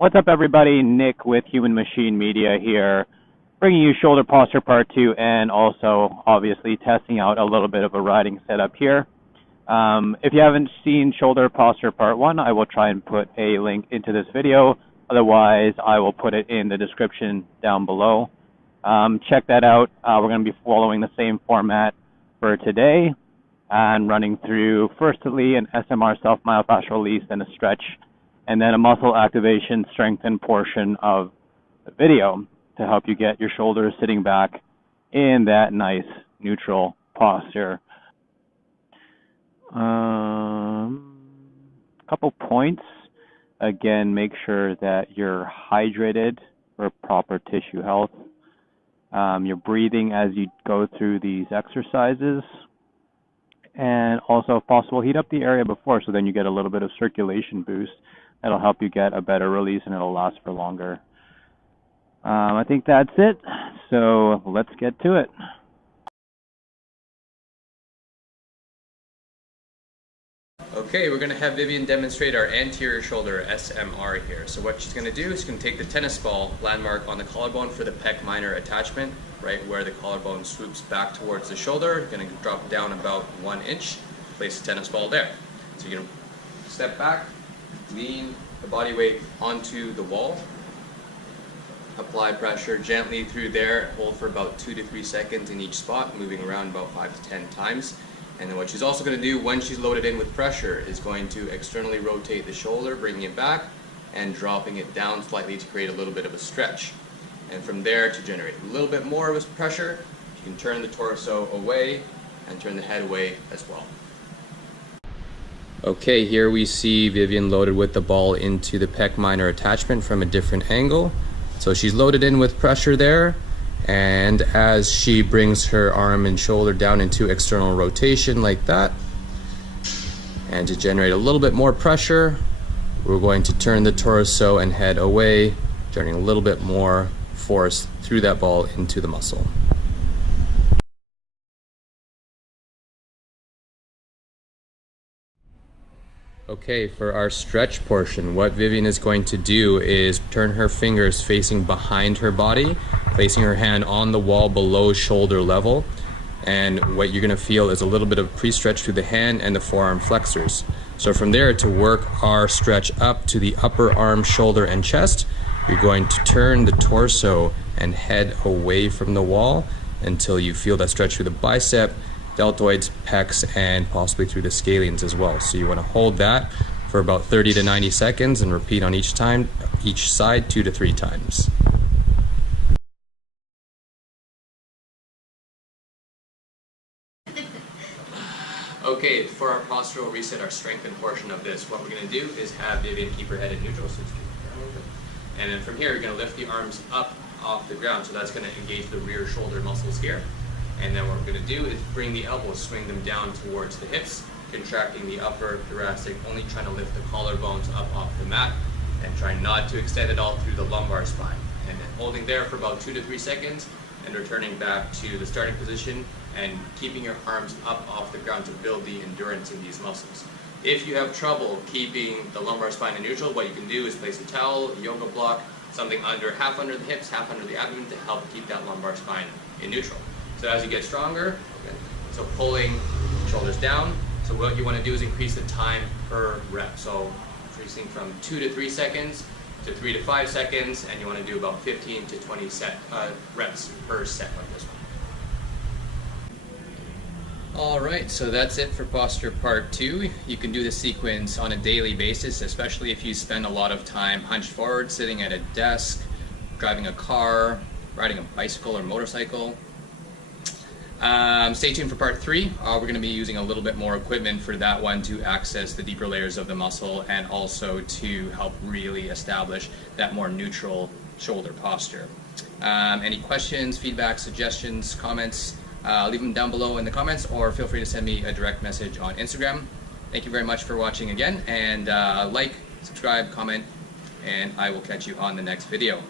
What's up, everybody? Nick with Human Machine Media here, bringing you shoulder posture part 2 and also obviously testing out a little bit of a riding setup here. If you haven't seen shoulder posture part 1, I will try and put a link into this video. Otherwise, I will put it in the description down below. Check that out. We're going to be following the same format for today and running through firstly an SMR self-myofascial release and a stretch, and then a muscle activation strengthen portion of the video to help you get your shoulders sitting back in that nice neutral posture. Couple points. Again, make sure that you're hydrated for proper tissue health. You're breathing as you go through these exercises. And also, if possible, heat up the area before so then you get a little bit of circulation boost. That'll help you get a better release and it'll last for longer. I think that's it. So let's get to it. Okay, we're going to have Vivian demonstrate our anterior shoulder SMR here. So what she's going to do is she's going to take the tennis ball landmark on the collarbone for the pec minor attachment, right where the collarbone swoops back towards the shoulder. You're going to drop down about 1 inch, place the tennis ball there. So you're going to step back, lean the body weight onto the wall, apply pressure gently through there, hold for about 2 to 3 seconds in each spot, moving around about 5 to 10 times. And then what she's also going to do when she's loaded in with pressure is going to externally rotate the shoulder, bringing it back and dropping it down slightly to create a little bit of a stretch. And from there, to generate a little bit more of a pressure, you can turn the torso away and turn the head away as well. Okay, here we see Vivian loaded with the ball into the pec minor attachment from a different angle. So she's loaded in with pressure there, and as she brings her arm and shoulder down into external rotation like that, and to generate a little bit more pressure, we're going to turn the torso and head away, turning a little bit more force through that ball into the muscle. Okay, for our stretch portion, what Vivian is going to do is turn her fingers facing behind her body, placing her hand on the wall below shoulder level, and what you're going to feel is a little bit of pre-stretch through the hand and the forearm flexors. So from there, to work our stretch up to the upper arm, shoulder, and chest, you're going to turn the torso and head away from the wall until you feel that stretch through the bicep, deltoids, pecs, and possibly through the scalenes as well. So you want to hold that for about 30 to 90 seconds and repeat on each side 2 to 3 times. Okay, for our postural reset, our strengthen portion of this, what we're going to do is have Vivian keep her head in neutral, and then from here you're going to lift the arms up off the ground, so that's going to engage the rear shoulder muscles here. And then what we're going to do is bring the elbows, swing them down towards the hips, contracting the upper thoracic, only trying to lift the collarbones up off the mat, and try not to extend it all through the lumbar spine. And then holding there for about 2 to 3 seconds, and returning back to the starting position, and keeping your arms up off the ground to build the endurance in these muscles. If you have trouble keeping the lumbar spine in neutral, what you can do is place a towel, a yoga block, something half under the hips, half under the abdomen to help keep that lumbar spine in neutral. So as you get stronger, so pulling shoulders down, so what you want to do is increase the time per rep. So increasing from 2 to 3 seconds to 3 to 5 seconds, and you want to do about 15 to 20 reps per set like this one. Alright, so that's it for posture part 2. You can do this sequence on a daily basis, especially if you spend a lot of time hunched forward, sitting at a desk, driving a car, riding a bicycle or motorcycle. Stay tuned for part 3. We're going to be using a little bit more equipment for that one to access the deeper layers of the muscle and also to help really establish that more neutral shoulder posture. Any questions, feedback, suggestions, comments, leave them down below in the comments, or feel free to send me a direct message on Instagram. Thank you very much for watching again, and like, subscribe, comment, and I will catch you on the next video.